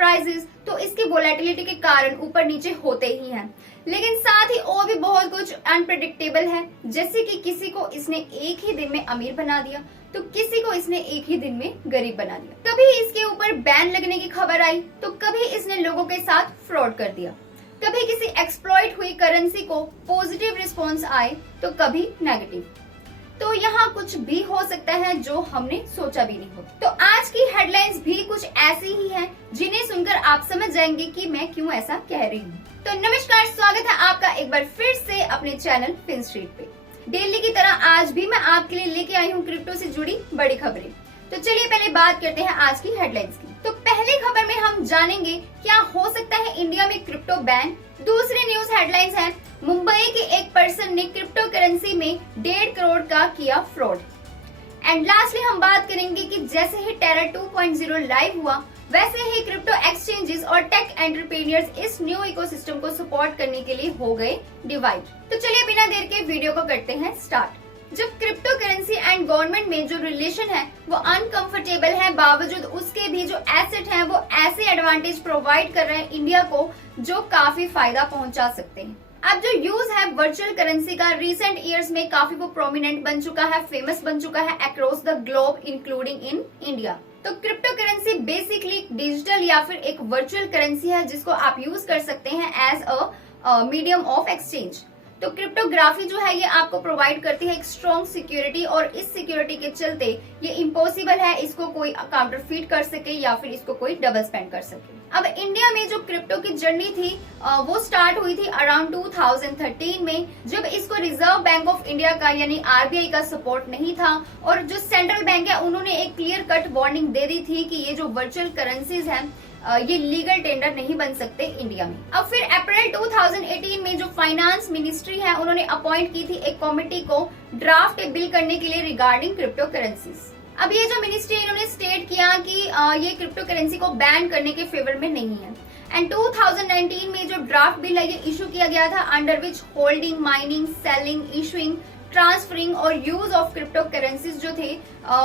Prices तो इसकी volatility के कारण ऊपर नीचे होते ही हैं, लेकिन साथ ही और भी बहुत कुछ अनप्रेडिक्टेबल है। जैसे कि किसी को इसने एक ही दिन में अमीर बना दिया तो किसी को इसने एक ही दिन में गरीब बना दिया। कभी इसके ऊपर बैन लगने की खबर आई तो कभी इसने लोगों के साथ फ्रॉड कर दिया। कभी किसी एक्सप्लॉइट हुई करेंसी को पॉजिटिव रिस्पॉन्स आए तो कभी नेगेटिव। तो यहाँ कुछ भी हो सकता है जो हमने सोचा भी नहीं होता। तो आज की हेडलाइंस भी कुछ ऐसी ही हैं जिन्हें सुनकर आप समझ जाएंगे कि मैं क्यों ऐसा कह रही हूँ। तो नमस्कार, स्वागत है आपका एक बार फिर से अपने चैनल फिन स्ट्रीट पे। डेली की तरह आज भी मैं आपके लिए लेके आई हूँ क्रिप्टो से जुड़ी बड़ी खबरें। तो चलिए पहले बात करते हैं आज की हेडलाइंस की। तो पहली खबर में हम जानेंगे क्या हो सकता है इंडिया में क्रिप्टो बैन। दूसरी न्यूज हेडलाइंस है मुंबई के एक पर्सन ने क्रिप्टो करेंसी में 1.5 करोड़ का किया फ्रॉड। एंड लास्टली हम बात करेंगे कि जैसे ही टेरा 2.0 लाइव हुआ वैसे ही क्रिप्टो एक्सचेंजेस और टेक एंटरप्रेन्योर्स इस न्यू इकोसिस्टम को सपोर्ट करने के लिए हो गए डिवाइड। तो चलिए बिना देर के वीडियो को करते हैं स्टार्ट। जब क्रिप्टो करेंसी एंड गवर्नमेंट में जो रिलेशन है वो अनकंफर्टेबल है, बावजूद उसके भी जो एसेट हैं वो ऐसे एडवांटेज प्रोवाइड कर रहे हैं इंडिया को जो काफी फायदा पहुंचा सकते हैं। अब जो यूज है वर्चुअल करेंसी का रिसेंट ईयर्स में काफी वो प्रोमिनेंट बन चुका है, फेमस बन चुका है across the globe including in India. तो क्रिप्टो करेंसी बेसिकली डिजिटल या फिर एक वर्चुअल करेंसी है जिसको आप यूज कर सकते हैं as a medium of exchange. तो क्रिप्टोग्राफी जो है ये आपको प्रोवाइड करती है एक स्ट्रॉन्ग सिक्योरिटी, और इस सिक्योरिटी के चलते ये इम्पॉसिबल है इसको कोई काउंटरफीट कर सके या फिर इसको कोई डबल स्पेंड कर सके। अब इंडिया में जो क्रिप्टो की जर्नी थी वो स्टार्ट हुई थी अराउंड 2013 में, जब इसको रिजर्व बैंक ऑफ इंडिया का यानी आरबीआई का सपोर्ट नहीं था, और जो सेंट्रल बैंक है उन्होंने एक क्लियर कट वार्निंग दे दी थी कि ये जो वर्चुअल करेंसीज हैं ये लीगल टेंडर नहीं बन सकते इंडिया में। अब फिर अप्रैल 2018 में जो फाइनेंस मिनिस्ट्री है उन्होंने अपॉइंट की थी एक कमेटी को ड्राफ्ट बिल करने के लिए रिगार्डिंग क्रिप्टो करेंसीज। अब ये जो मिनिस्ट्री इन्होंने स्टेट किया कि ये क्रिप्टो करेंसी को बैन करने के फेवर में नहीं है। एंड 2019 में जो ड्राफ्ट बिल है ये इशू किया गया था, under which holding, mining, selling, issuing, transferring और यूज ऑफ क्रिप्टो करेंसीज जो थे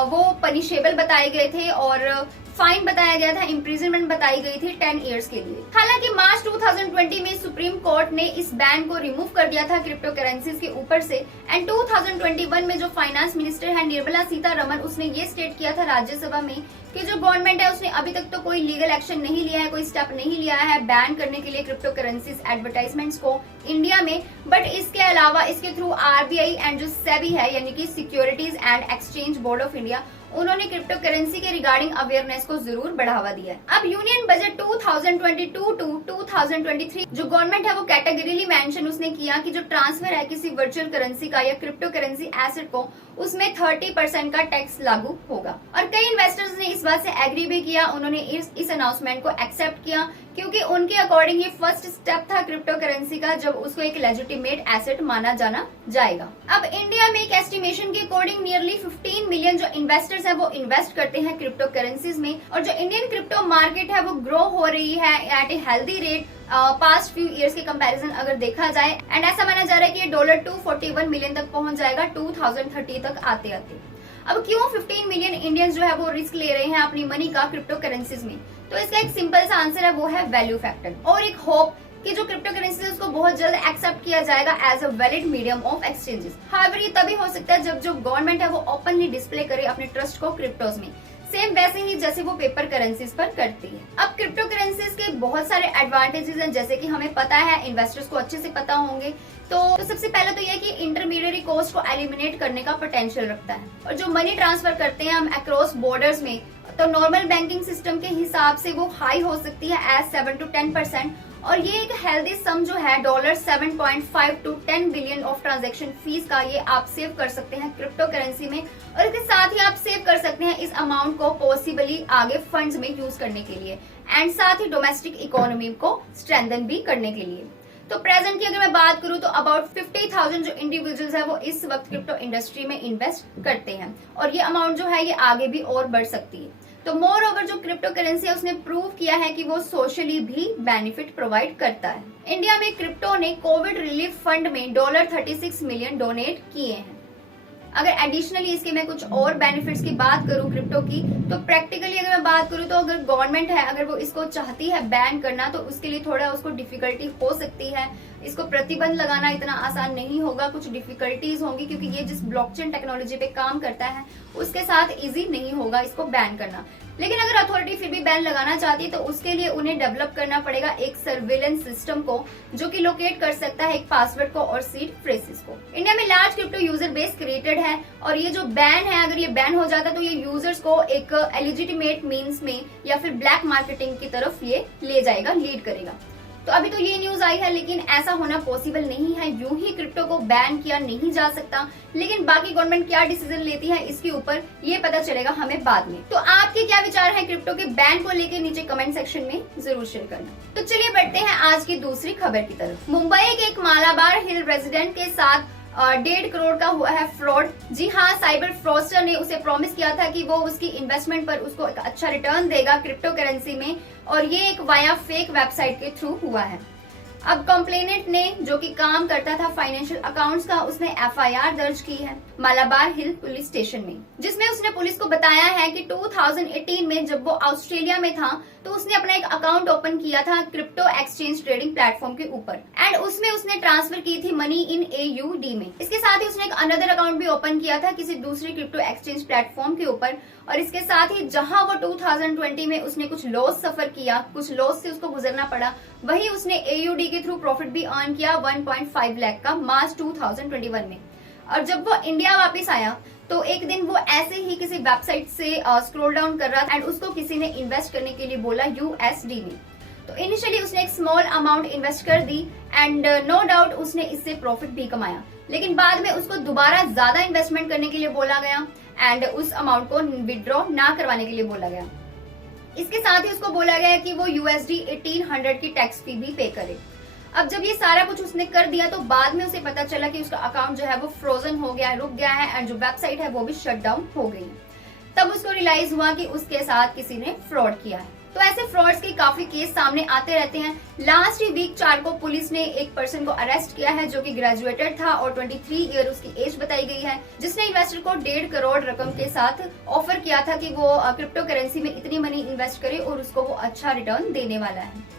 वो पनिशेबल बताए गए थे, और फाइन बताया गया था, इम्प्रिजनमेंट बताई गई थी 10 इयर्स के लिए। हालांकि मार्च 2020 में सुप्रीम कोर्ट ने इस बैन को रिमूव कर दिया था क्रिप्टो करेंसीज के ऊपर से। एंड 2021 में जो फाइनेंस मिनिस्टर है निर्मला सीतारमण, उसने ये स्टेट किया था राज्यसभा में कि जो गवर्नमेंट है उसने अभी तक तो कोई लीगल एक्शन नहीं लिया है, कोई स्टेप नहीं लिया है बैन करने के लिए क्रिप्टो करेंसीज एडवर्टाइजमेंट्स को इंडिया में, बट इसके अलावा इसके थ्रू आरबीआई एंड जो सेबी है यानी कि securities and exchange board of India, उन्होंने क्रिप्टो करेंसी के रिगार्डिंग अवेयरनेस को जरूर बढ़ावा दिया है। अब यूनियन बजट 2022 टू 2023 जो गवर्नमेंट है वो कैटेगरीली मेंशन उसने किया कि जो ट्रांसफर है किसी वर्चुअल करेंसी का या क्रिप्टो करेंसी एसेट को, उसमें 30% का टैक्स लागू होगा। और कई इन्वेस्टर्स ने इस बात से एग्री भी किया, उन्होंने इस अनाउंसमेंट को एक्सेप्ट किया, क्योंकि उनके अकॉर्डिंग ये फर्स्ट स्टेप था क्रिप्टो करेंसी का जब उसको एक लेजिटिमेट एसेट माना जाना जाएगा। अब इंडिया में एक एस्टिमेशन के अकॉर्डिंग नियरली 15 मिलियन जो इन्वेस्टर्स है वो इन्वेस्ट करते हैं क्रिप्टो करेंसीज में, और जो इंडियन क्रिप्टो मार्केट है वो ग्रो हो रही है at a healthy rate past few years के कंपैरिजन अगर देखा जाए। एंड ऐसा माना जा रहा है कि ये $241 मिलियन तक पहुंच जाएगा 2030 तक आते आते। अब क्यों 15 मिलियन इंडियंस जो है वो रिस्क ले रहे हैं अपनी मनी का क्रिप्टो करेंसीज में? तो इसका एक सिंपल सा आंसर है, वो है वैल्यू फैक्टर और एक होप कि जो क्रिप्टो करेंसी है उसको बहुत जल्द एक्सेप्ट किया जाएगा as a valid medium of exchanges. However ये तभी हो सकता है जब जो गवर्नमेंट है वो ओपनली डिस्प्ले करे अपने ट्रस्ट को क्रिप्टोज में, सेम वैसे ही जैसे वो पेपर करेंसीज पर करती है। अब क्रिप्टो करेंसीज के बहुत सारे एडवांटेजेस हैं, जैसे कि हमें पता है, इन्वेस्टर्स को अच्छे से पता होंगे। तो सबसे पहले तो यह कि इंटरमीडिएरी कॉस्ट को एलिमिनेट करने का पोटेंशियल रखता है, और जो मनी ट्रांसफर करते हैं हम अक्रॉस बॉर्डर्स में, तो नॉर्मल बैंकिंग सिस्टम के हिसाब से वो हाई हो सकती है एज 7 to 10%, और ये एक हेल्दी सम जो है $7.5 to 10 billion of transaction fees का ये आप सेव कर सकते हैं क्रिप्टो करेंसी में, और इसके साथ ही आप सेव कर सकते हैं इस अमाउंट को पॉसिबली आगे फंड्स में यूज करने के लिए, एंड साथ ही डोमेस्टिक इकोनॉमी को स्ट्रेंथन भी करने के लिए। तो प्रेजेंट की अगर मैं बात करूं तो अबाउट 50,000 जो इंडिविजुअल्स है वो इस वक्त क्रिप्टो इंडस्ट्री में इन्वेस्ट करते हैं, और ये अमाउंट जो है ये आगे भी और बढ़ सकती है। तो मोर ओवर जो क्रिप्टो करेंसी है उसने प्रूव किया है कि वो सोशली भी बेनिफिट प्रोवाइड करता है। इंडिया में क्रिप्टो ने कोविड रिलीफ फंड में $36 मिलियन डोनेट किए हैं। अगर एडिशनली इसके मैं कुछ और बेनिफिट्स की बात करूं क्रिप्टो की, तो प्रैक्टिकली अगर मैं बात करूं तो अगर गवर्नमेंट है, अगर वो इसको चाहती है बैन करना, तो उसके लिए थोड़ा उसको डिफिकल्टी हो सकती है। इसको प्रतिबंध लगाना इतना आसान नहीं होगा, कुछ डिफिकल्टीज होंगी, क्योंकि ये जिस ब्लॉकचेन टेक्नोलॉजी पे काम करता है उसके साथ इजी नहीं होगा इसको बैन करना। लेकिन अगर अथॉरिटी फिर भी बैन लगाना चाहती है तो उसके लिए उन्हें डेवलप करना पड़ेगा एक सर्वेलेंस सिस्टम को, जो कि लोकेट कर सकता है एक पासवर्ड को और सीड फ्रेजेस को। इंडिया में large crypto user base created है, और ये जो बैन है, अगर ये बैन हो जाता तो ये यूजर्स को एक एलिजिटिमेट मीन्स में या फिर ब्लैक मार्केटिंग की तरफ ये ले जाएगा, लीड करेगा। तो अभी तो ये न्यूज आई है, लेकिन ऐसा होना पॉसिबल नहीं है। यूं ही क्रिप्टो को बैन किया नहीं जा सकता, लेकिन बाकी गवर्नमेंट क्या डिसीजन लेती है इसके ऊपर ये पता चलेगा हमें बाद में। तो आपके क्या विचार है क्रिप्टो के बैन को लेकर, नीचे कमेंट सेक्शन में जरूर शेयर करना। तो चलिए बढ़ते हैं आज की दूसरी खबर की तरफ। मुंबई के एक मालाबार हिल रेजिडेंट के साथ 1.5 करोड़ का हुआ है फ्रॉड। जी हाँ, साइबर फ्रॉडस्टर ने उसे प्रॉमिस किया था कि वो उसकी इन्वेस्टमेंट पर उसको एक अच्छा रिटर्न देगा क्रिप्टो करेंसी में, और ये एक वाया फेक वेबसाइट के थ्रू हुआ है। अब कंप्लेनेंट ने, जो कि काम करता था फाइनेंशियल अकाउंट्स का, उसने एफआईआर दर्ज की है मालाबार हिल पुलिस स्टेशन में, जिसमें उसने पुलिस को बताया है कि 2018 में जब वो ऑस्ट्रेलिया में था तो उसने अपना एक अकाउंट ओपन किया था क्रिप्टो एक्सचेंज ट्रेडिंग प्लेटफॉर्म के ऊपर, एंड उसमें उसने ट्रांसफर की थी मनी इन AUD में। इसके साथ ही उसने एक अनदर अकाउंट भी ओपन किया था किसी दूसरे क्रिप्टो एक्सचेंज प्लेटफॉर्म के ऊपर, और इसके साथ ही जहां वो 2020 में उसने कुछ लॉस सफर किया, कुछ लॉस से उसको गुजरना पड़ा, वही उसने AUD के थ्रू प्रॉफिट भी अर्न किया 1.5 लाख का मार्च 2021 में। और जब वो इंडिया वापस आया तो एक दिन वो ऐसे ही किसी वेबसाइट से स्क्रॉल डाउन कर रहा था, एंड उसको किसी ने इन्वेस्ट करने के लिए बोला USD में। तो इनिशियली उसने एक स्मॉल अमाउंट इन्वेस्ट कर दी, एंड नो डाउट उसने इससे प्रॉफिट भी कमाया, लेकिन बाद में उसको दोबारा ज्यादा इन्वेस्टमेंट करने के लिए बोला गया, एंड उस अमाउंट को विड्रॉ ना करवाने के लिए बोला गया। इसके साथ ही उसको बोला गया कि वो USD 1800 की टैक्स फी भी पे करे। अब जब ये सारा कुछ उसने कर दिया तो बाद में उसे पता चला कि उसका अकाउंट जो है वो फ्रोजन हो गया है, रुक गया है, एंड जो वेबसाइट है वो भी शट डाउन हो गई है। तब उसको रियलाइज हुआ कि उसके साथ किसी ने फ्रॉड किया है। तो ऐसे फ्रॉड्स के काफी केस सामने आते रहते हैं। लास्ट ही वीक 4 को पुलिस ने एक पर्सन को अरेस्ट किया है, जो कि ग्रेजुएटेड था और 23 ईयर उसकी एज बताई गई है, जिसने इन्वेस्टर को 1.5 करोड़ रकम के साथ ऑफर किया था कि वो क्रिप्टो करेंसी में इतनी मनी इन्वेस्ट करे और उसको वो अच्छा रिटर्न देने वाला है।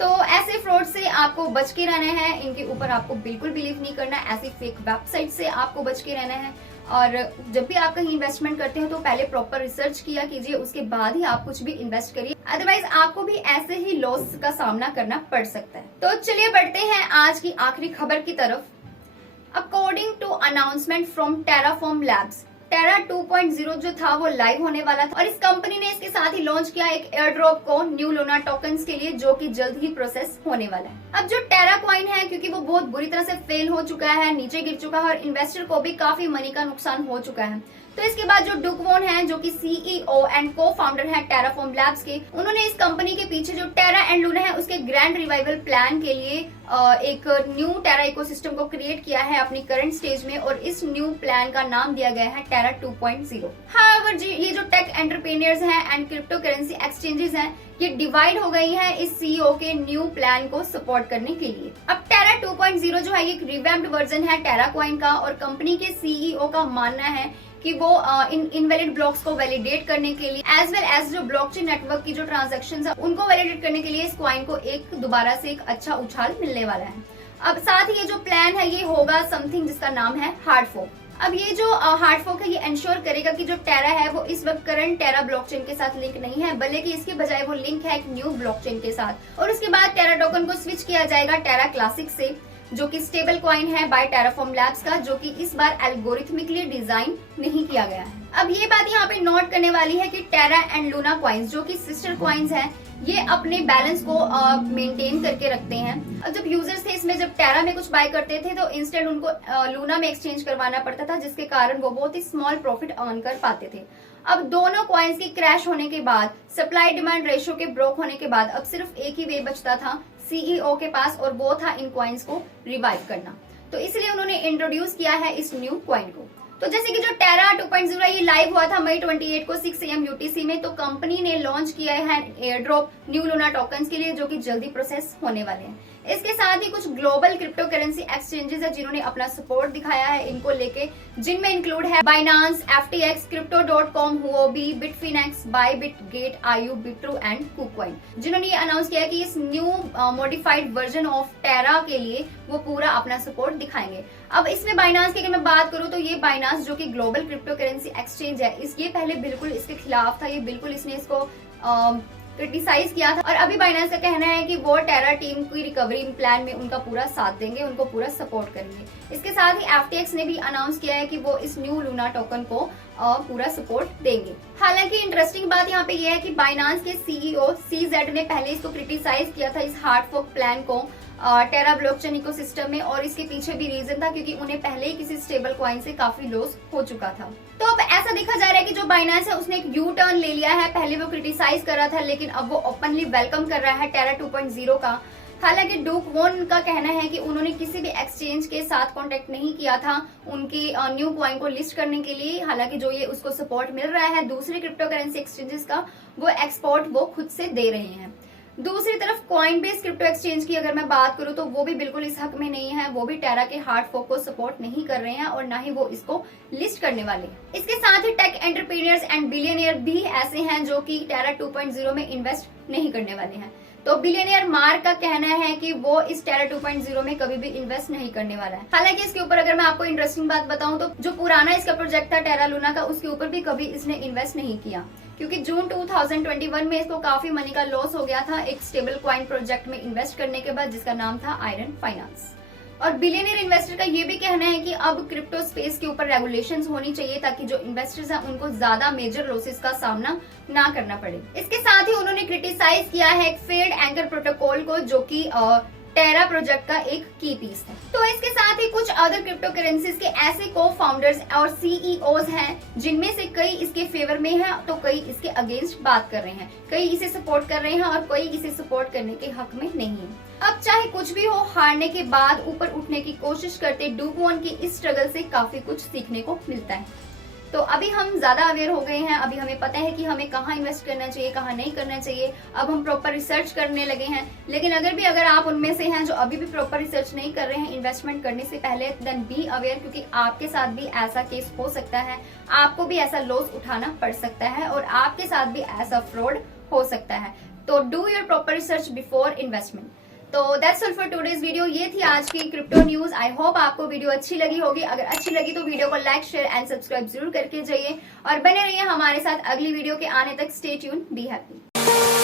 तो ऐसे फ्रॉड से आपको बच के रहना है, इनके ऊपर आपको बिल्कुल बिलीव नहीं करना, ऐसी फेक वेबसाइट से आपको बच के रहना है। और जब भी आप कहीं इन्वेस्टमेंट करते हो तो पहले प्रॉपर रिसर्च किया कीजिए, उसके बाद ही आप कुछ भी इन्वेस्ट करिए, अदरवाइज आपको भी ऐसे ही लॉस का सामना करना पड़ सकता है। तो चलिए बढ़ते हैं आज की आखिरी खबर की तरफ। According to announcement from Terraform Labs, Terra 2.0 जो था वो लाइव होने वाला था, और इस कंपनी ने इसके साथ ही लॉन्च किया एक एयर ड्रॉप को न्यू लूना टोकन्स के लिए, जो कि जल्द ही प्रोसेस होने वाला है। अब जो टेरा कॉइन है, क्योंकि वो बहुत बुरी तरह से फेल हो चुका है, नीचे गिर चुका है, और इन्वेस्टर को भी काफी मनी का नुकसान हो चुका है, तो इसके बाद जो डुक वॉन है, जो कि CEO एंड को फाउंडर है टेराफॉर्म लैब्स के, उन्होंने इस कंपनी के पीछे जो टेरा एंड लूना है उसके ग्रैंड रिवाइवल प्लान के लिए एक न्यू टेरा इकोसिस्टम को क्रिएट किया है अपनी करंट स्टेज में, और इस न्यू प्लान का नाम दिया गया है टेरा 2.0। हाउएवर जी, ये जो टेक एंटरप्रेन्योर्स हैं एंड क्रिप्टो करेंसी एक्सचेंजेस हैं, ये डिवाइड हो गई हैं इस CEO के न्यू प्लान को सपोर्ट करने के लिए। अब टेरा 2.0 जो है ये एक रिवैम्प्ड वर्जन है टेरा कॉइन का, और कंपनी के CEO का मानना है कि वो इन इनवैलिड ब्लॉक्स को वैलिडेट करने के लिए, एज वेल एज जो ब्लॉकचेन नेटवर्क की जो ट्रांजैक्शंस है उनको वैलिडेट करने के लिए इस कॉइन को एक दोबारा से एक अच्छा उछाल मिलने वाला है। अब साथ ही ये जो प्लान है ये होगा समथिंग जिसका नाम है हार्ड फोर्क। अब ये जो हार्ड फोर्क है ये इंश्योर करेगा कि जो टेरा है वो इस वक्त करंट टेरा ब्लॉकचेन के साथ लिंक नहीं है, बल्कि इसके बजाय वो लिंक है एक न्यू ब्लॉकचेन के साथ, और उसके बाद टेरा टोकन को स्विच किया जाएगा टेरा क्लासिक से, जो कि स्टेबल कॉइन है बाय टेराफॉर्म लैब्स का, जो कि इस बार एल्गोरिथमिकली डिजाइन नहीं किया गया है। अब ये बात यहाँ पे नोट करने वाली है कि टेरा एंड लूना कॉइन्स, जो कि सिस्टर कॉइन्स हैं, ये अपने बैलेंस को मेंटेन करके रखते हैं। अब जब यूजर्स थे इसमें, जब टेरा में कुछ बाय करते थे तो इंस्टेंट उनको लूना में एक्सचेंज करवाना पड़ता था, जिसके कारण वो बहुत ही स्मॉल प्रॉफिट अर्न कर पाते थे। अब दोनों कॉइन्स के क्रैश होने के बाद, सप्लाई डिमांड रेशियो के ब्रोक होने के बाद, अब सिर्फ एक ही वे बचता था CEO के पास, और वो था इन कॉइन्स को रिवाइव करना। तो इसलिए उन्होंने इंट्रोड्यूस किया है इस न्यू कॉइन को। तो जैसे कि जो टेरा 2.0 ये लाइव हुआ था मई 28 को 6 AM UTC में, तो कंपनी ने लॉन्च किया है air drop new Luna tokens के लिए, जो कि जल्दी प्रोसेस होने वाले हैं। इसके साथ ही कुछ ग्लोबल क्रिप्टो करेंसी एक्सचेंजेस है जिन्होंने अपना सपोर्ट दिखाया है इनको लेके, जिनमें इंक्लूड है Binance, FTX, Crypto.com, Huobi, Bitfinex, Bybit, Gate, IU, Bitrue and KuCoin, जिन्होंने ये अनाउंस किया कि इस न्यू मॉडिफाइड वर्जन ऑफ टेरा के लिए वो पूरा अपना सपोर्ट दिखाएंगे। अब इसमें बाइनांस की अगर मैं बात करूं तो ये बाइनांस जो कि ग्लोबल क्रिप्टो करेंसी एक्सचेंज है, ये पहले बिल्कुल इसके खिलाफ था, ये बिल्कुल इसने इसको क्रिटिसाइज किया था और अभी बाइनांस का कहना है कि वो टेरा टीम की रिकवरी प्लान में उनका पूरा साथ देंगे, उनको पूरा सपोर्ट करेंगे। इसके साथ ही FTX ने भी अनाउंस किया है कि वो इस न्यू लूना टोकन को पूरा सपोर्ट देंगे। हालांकि इंटरेस्टिंग बात यहाँ पे ये है कि बाइनांस के CEO CZ ने पहले इसको क्रिटिसाइज किया था, इस हार्ड फोर्क प्लान को टेरा ब्लॉकचेन इकोसिस्टम में, और इसके पीछे भी रीजन था क्योंकि उन्हें पहले ही किसी स्टेबल कॉइन से काफी लॉस हो चुका था। तो अब ऐसा देखा जा रहा है कि जो बाइनांस है उसने एक यू टर्न ले लिया है, पहले वो क्रिटिसाइज कर रहा था लेकिन अब वो ओपनली वेलकम कर रहा है टेरा 2.0 का। हालांकि डूक वॉन का कहना है कि उन्होंने किसी भी एक्सचेंज के साथ कांटेक्ट नहीं किया था उनकी न्यू कॉइन को लिस्ट करने के लिए। हालांकि जो ये उसको सपोर्ट मिल रहा है दूसरे क्रिप्टो करेंसी एक्सचेंजेस का, वो एक्सपोर्ट वो खुद से दे रहे हैं। दूसरी तरफ कॉइन बेस क्रिप्टो एक्सचेंज की अगर मैं बात करूं तो वो भी बिल्कुल इस हक में नहीं है, वो भी टेरा के हार्ड फोर्क को सपोर्ट नहीं कर रहे हैं और ना ही वो इसको लिस्ट करने वाले। इसके साथ ही टेक एंटरप्रेन्योर्स एंड बिलियनियर भी ऐसे हैं जो कि टेरा 2.0 में इन्वेस्ट नहीं करने वाले हैं। तो बिलियनियर मार्क का कहना है कि वो इस टेरा 2.0 में कभी भी इन्वेस्ट नहीं करने वाला है। हालांकि इसके ऊपर अगर मैं आपको इंटरेस्टिंग बात बताऊं तो जो पुराना इसका प्रोजेक्ट था टेरा लूना का, उसके ऊपर भी कभी इसने इन्वेस्ट नहीं किया क्योंकि जून 2021 में इसको काफी मनी का लॉस हो गया था एक स्टेबल कॉइन प्रोजेक्ट में इन्वेस्ट करने के बाद, जिसका नाम था आयरन फाइनेंस। और बिलियनियर इन्वेस्टर का ये भी कहना है कि अब क्रिप्टो स्पेस के ऊपर रेगुलेशंस होनी चाहिए ताकि जो इन्वेस्टर्स हैं उनको ज्यादा मेजर लॉसेस का सामना ना करना पड़े। इसके साथ ही उन्होंने क्रिटिसाइज किया है एक फेल्ड एंकर प्रोटोकॉल को जो कि टेरा प्रोजेक्ट का एक की पीस है। तो इसके साथ ही कुछ अदर क्रिप्टो करेंसीज के ऐसे को फाउंडर्स और CEOs हैं जिनमें से कई इसके फेवर में हैं तो कई इसके अगेंस्ट बात कर रहे हैं, कई इसे सपोर्ट कर रहे हैं और कई इसे सपोर्ट करने के हक में नहीं है। अब चाहे कुछ भी हो, हारने के बाद ऊपर उठने की कोशिश करते डूक वॉन की इस स्ट्रगल से काफी कुछ सीखने को मिलता है। तो अभी हम ज्यादा अवेयर हो गए हैं, अभी हमें पता है कि हमें कहाँ इन्वेस्ट करना चाहिए, कहाँ नहीं करना चाहिए। अब हम प्रॉपर रिसर्च करने लगे हैं। लेकिन अगर आप उनमें से हैं जो अभी भी प्रॉपर रिसर्च नहीं कर रहे हैं इन्वेस्टमेंट करने से पहले, देन बी अवेयर, क्योंकि आपके साथ भी ऐसा केस हो सकता है, आपको भी ऐसा लॉस उठाना पड़ सकता है और आपके साथ भी ऐसा फ्रॉड हो सकता है। तो do your proper research before investment. तो that's all for today's video. ये थी आज की क्रिप्टो न्यूज। आई होप आपको वीडियो अच्छी लगी होगी। अगर अच्छी लगी तो वीडियो को लाइक, शेयर एंड सब्सक्राइब जरूर करके जाइए और बने रहिए हमारे साथ अगली वीडियो के आने तक। Stay tune, be happy.